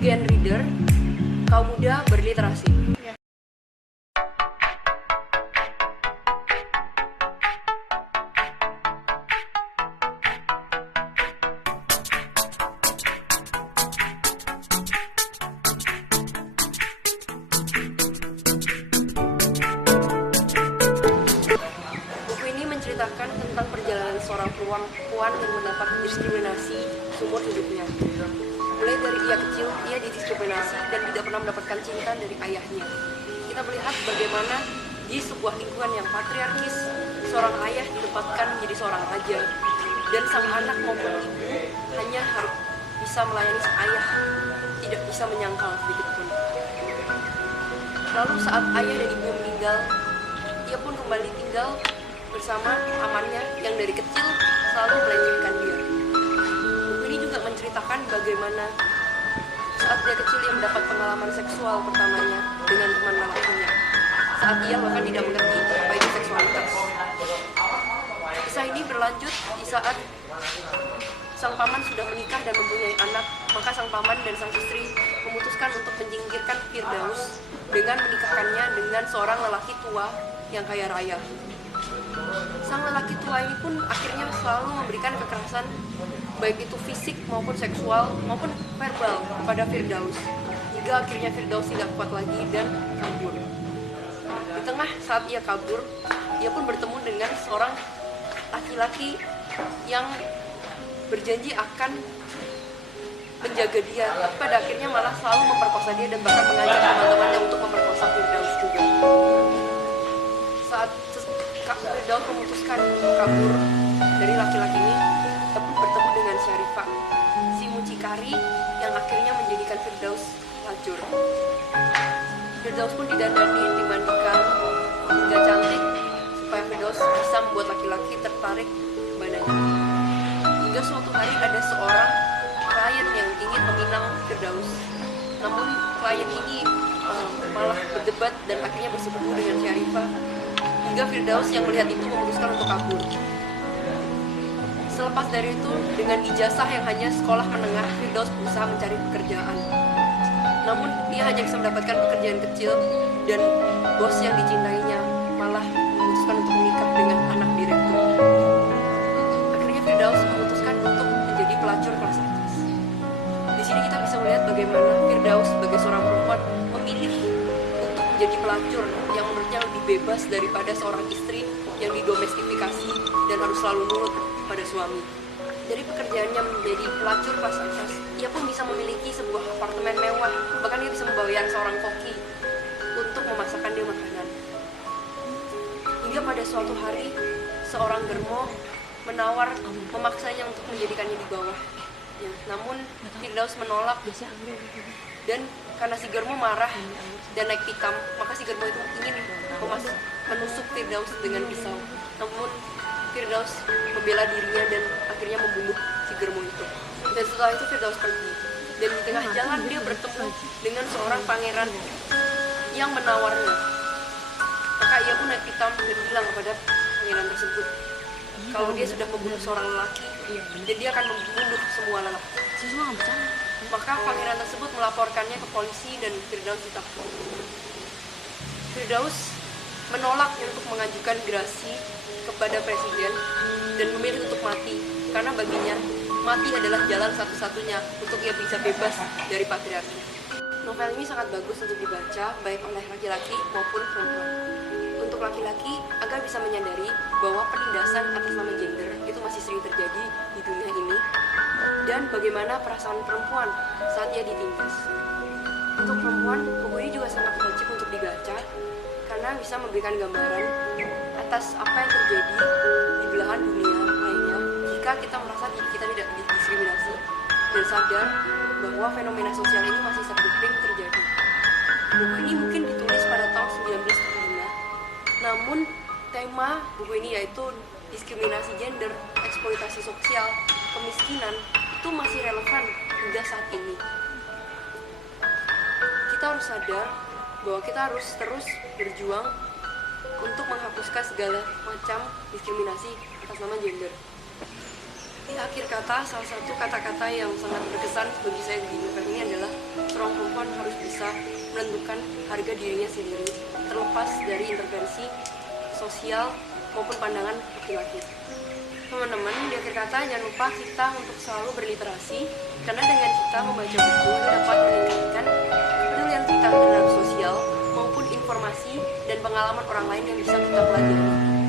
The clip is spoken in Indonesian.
Gen Reader, kaum muda berliterasi. Buku ini menceritakan tentang perjalanan seorang perempuan yang mendapat diskriminasi seumur hidupnya. Mulai dari ia kecil, ia didiskriminasi dan tidak pernah mendapatkan cinta dari ayahnya. Kita melihat bagaimana di sebuah lingkungan yang patriarkis, seorang ayah ditempatkan menjadi seorang raja, dan sang anak maupun ibu hanya harus bisa melayani sang ayah, tidak bisa menyangkal sedikitpun. Lalu saat ayah dan ibu meninggal, ia pun kembali tinggal bersama pamannya yang dari kecil selalu melecehkan dia. Buku ini juga menceritakan bagaimana saat dia kecil ia mendapat pengalaman seksual pertamanya dengan teman lelakinya, saat ia bahkan tidak mengerti apa itu seksualitas. Kisah ini berlanjut di saat sang paman sudah menikah dan mempunyai anak, maka sang paman dan sang istri memutuskan untuk menyingkirkan Firdaus dengan menikahkannya dengan seorang lelaki tua yang kaya raya. Sang lelaki tua ini pun akhirnya selalu memberikan kekerasan, baik itu fisik maupun seksual maupun verbal kepada Firdaus, hingga akhirnya Firdaus tidak kuat lagi dan kabur. Di tengah saat ia kabur, ia pun bertemu dengan seorang laki-laki yang berjanji akan menjaga dia, tapi pada akhirnya malah selalu memperkosa dia dan bahkan mengajak teman-temannya untuk memperkosa Firdaus juga. Saat Firdaus memutuskan kabur dari laki-laki ini, ia pun bertemu dengan Syarifah, si mucikari yang akhirnya menjadikan Firdaus pelacur. Firdaus pun didandani, dimandikan hingga cantik supaya Firdaus bisa membuat laki-laki tertarik kepadanya. Hingga suatu hari ada seorang klien yang ingin meminang Firdaus, namun klien ini malah berdebat dan akhirnya bersekutu dengan Syarifah, hingga Firdaus yang melihat itu memutuskan untuk kabur. Selepas dari itu, dengan ijazah yang hanya sekolah menengah, Firdaus berusaha mencari pekerjaan. Namun ia hanya bisa mendapatkan pekerjaan kecil, dan bos yang dicintainya malah memutuskan untuk menikah dengan anak direktur. Akhirnya Firdaus memutuskan untuk menjadi pelacur kelas atas. Di sini kita bisa melihat bagaimana Firdaus sebagai seorang perempuan memilih untuk menjadi pelacur yang menurutnya lebih bebas daripada seorang istri yang didomestifikasi dan harus selalu nurut pada suami. Dari pekerjaannya menjadi pelacur kelas atas, ia pun bisa memiliki sebuah apartemen mewah, bahkan ia bisa membayar seorang koki untuk memasakkan dia makanan. Hingga pada suatu hari, seorang germo menawar memaksanya untuk menjadikannya di bawah. Ya, namun Firdaus menolak, dan karena si germo marah dan naik pitam, maka si germo itu ingin menusuk Firdaus dengan pisau. Namun Firdaus membela dirinya dan akhirnya membunuh si germo itu. Dan setelah itu Firdaus pergi, dan di tengah jalan dia bertemu dengan seorang pangeran yang menawarnya. Maka ia pun naik pitam dan bilang kepada pangeran tersebut kalau dia sudah membunuh seorang lelaki, dan dia akan membunuh semua lelaki. Maka pangeran tersebut melaporkannya ke polisi dan Firdaus ditangkap. Firdaus menolak untuk mengajukan gerasi kepada presiden dan memilih untuk mati, karena baginya mati adalah jalan satu-satunya untuk ia bisa bebas dari patriarki. Novel ini sangat bagus untuk dibaca baik oleh laki-laki maupun perempuan. Untuk laki-laki agar bisa menyadari bahwa penindasan atas nama gender itu masih sering terjadi di dunia ini, dan bagaimana perasaan perempuan saat ia ditindas. Untuk perempuan, buku ini juga sangat wajib untuk dibaca karena bisa memberikan gambaran atas apa yang terjadi di belahan dunia lainnya jika kita merasa diri kita tidak didiskriminasi dan sadar bahwa fenomena sosial ini masih sering terjadi. Buku ini mungkin ditulis pada tahun 1945, namun tema buku ini yaitu diskriminasi gender, eksploitasi sosial, kemiskinan itu masih relevan hingga saat ini. Kita harus sadar bahwa kita harus terus berjuang untuk menghapuskan segala macam diskriminasi atas nama gender. Di akhir kata, salah satu kata-kata yang sangat berkesan bagi saya di novel ini adalah bisa menentukan harga dirinya sendiri, terlepas dari intervensi sosial maupun pandangan laki-laki. Teman-teman, di akhir kata jangan lupa kita untuk selalu berliterasi, karena dengan kita membaca buku itu dapat meningkatkan kepedulian kita terhadap sosial maupun informasi dan pengalaman orang lain yang bisa kita pelajari.